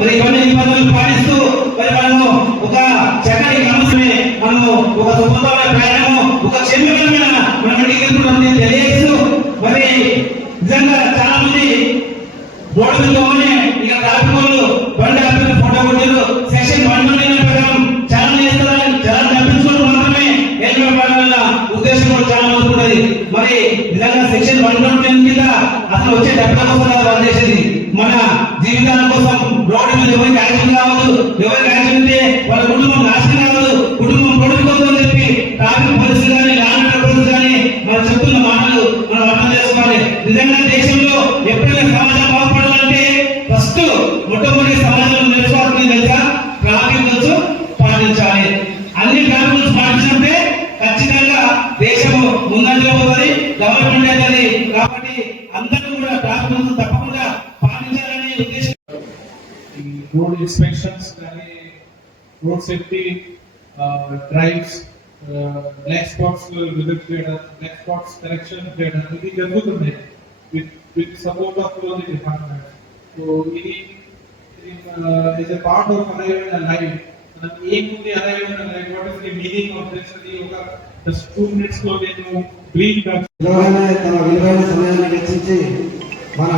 మరి కొన్ని నిబంధనలు పాటిస్తూ మరి మనము ఒక చక్కని నమస్మే మనము ఒక సుఖమైన ప్రయాణము ఒక క్షేమకరమైన మన ఇంటికి తెలియజేస్తూ మరి నిజంగా చాలా మంది రోడ్డు మీద ఇక రాకపోలు బండి ఆపిన ఫోటో కొట్టారు. సెక్షన్ 129 ప్రకారం చాలా చేస్తారని చాలా తప్పించుకోవడం మాత్రమే హెల్మెట్ వాడాలన్న ఉద్దేశం కూడా చాలా మంది ఉన్నది. మరి నిజంగా సెక్షన్ 129 కింద అసలు వచ్చే డబ్బుల కోసం బంద్ చేసేది మన జీవితాల కోసం. రోడ్డు మీద ఎవరికి యాక్సిడెంట్ కావద్దు, ఎవరికి యాక్సిడెంట్ అయితే వాళ్ళ కుటుంబం నాశనం కావద్దు, కుటుంబం పొడుచుకోవద్దని చెప్పి ట్రాఫిక్ పోలీసులు కానీ లాండ్ పోలీసులు కానీ మనం చెప్తున్న మాటలు మనం అర్థం చేసుకోవాలి. నిజంగా దేశంలో ఎప్పుడైనా సమాజం బాగుపడాలంటే ఫస్ట్ మొట్టమొదటి సమాజంలో నేర్చుకోవాలని తెలుసా, ట్రాఫిక్ రూల్స్ పాటించాలి. అన్ని ట్రాఫిక్ రూల్స్ పాటించినప్పుడే ఖచ్చితంగా దేశము ముందంజలో పోతుంది, డెవలప్మెంట్ అవుతుంది. కాబట్టి అందరూ కూడా ట్రాఫిక్ రూల్స్ తప్పకుండా పాటించాలని ఉద్దేశం. Road inspections, road safety drives, black spots visit చేయడం, black spots correction చేయడం ఇది జరుగుతుంది with support of the department. So ఇది is a part of Arrival and Life. ఏముంది Arrival and Life? What is the meaning of this? అది ఒక just 2 minutes లో నేను బ్రీఫ్ గా తన విలువైన సమయాన్ని వెచ్చించి మన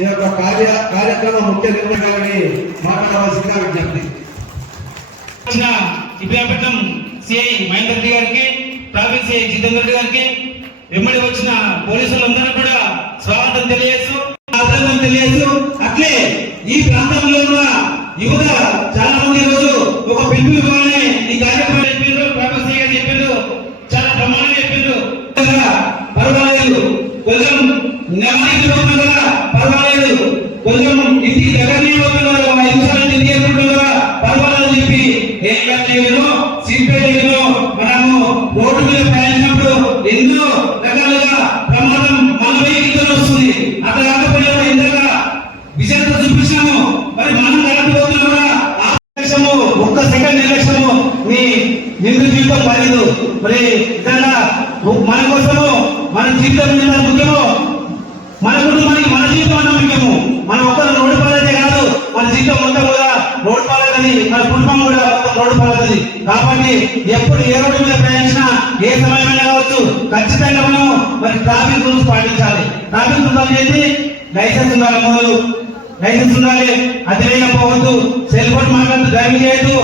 ఈ యొక్క కార్యక్రమం ముఖ్య నిర్ణయాన్ని మాట్లాడవలసిందిగా విజ్ఞప్తి. ఇబ్రాహీంపట్నం సిఐ మహేందర్ రెడ్డి గారికి, ట్రాఫిక్ సిఐ జితేందర్ రెడ్డి గారికి, వెంబడి వచ్చిన పోలీసులందరూ కూడా స్వాగతం తెలియజేస్తూ అభినందన తెలియజేస్తూ అట్లే ఈ ప్రాంతంలో ఉన్న యువత చాలా మంది రోజు ఒక పిలుపు ఇవ్వాలని ఈ కార్యక్రమం చెప్పిండ్రు. ట్రాఫిక్ సిఐ గారు చెప్పిండ్రు, చాలా ప్రమాణంగా చెప్పిండ్రు. పర్వాలేదు, కొంచెం నెమ్మది కదా, పర్వాలేదు, కొంచెం ఇంటికి దగ్గరనే అవుతున్నారు, 5 నిమిషాలు తీసుకుంటున్నారా పర్వాలేదు చెప్పి మనము రోడ్డు మీద ప్రయాణించినప్పుడు ఎన్నో రకాలుగా ప్రమాదం మన వైపు వస్తుంది. అట్లా కాకపోయినా ఇంతగా విజయంతో చూపించాము. మరి మనం కరెక్ట్ కూడా ఒక్క సెకండ్ నిర్లక్ష్యము మీ నిండు జీవితం పడలేదు. మరి నిజంగా మన కోసము మన జీవితం ముఖ్యము, మన కుటుంబానికి మన జీవితం అన్న ముఖ్యము. మనం ఒక్కరు రోడ్డు పాలైతే కాదు, మన జీవితం మొత్తం కూడా రోడ్డు పాలవుతుంది, మన కుటుంబం కూడా మొత్తం రోడ్డు పాలవుతుంది. కాబట్టి ఎప్పుడు ఏ రోడ్డు మీద ప్రయాణించినా ఏ సమయమైనా కావచ్చు ఖచ్చితంగా మనం మరి ట్రాఫిక్ రూల్స్ పాటించాలి. ట్రాఫిక్ రూల్స్ అనేది లైసెన్స్ ఉండాలి, లైసెన్స్ ఉండాలి, అతివేగం పోవద్దు, సెల్ ఫోన్ మాట్లాడుతూ డ్రైవింగ్ చేయొద్దు.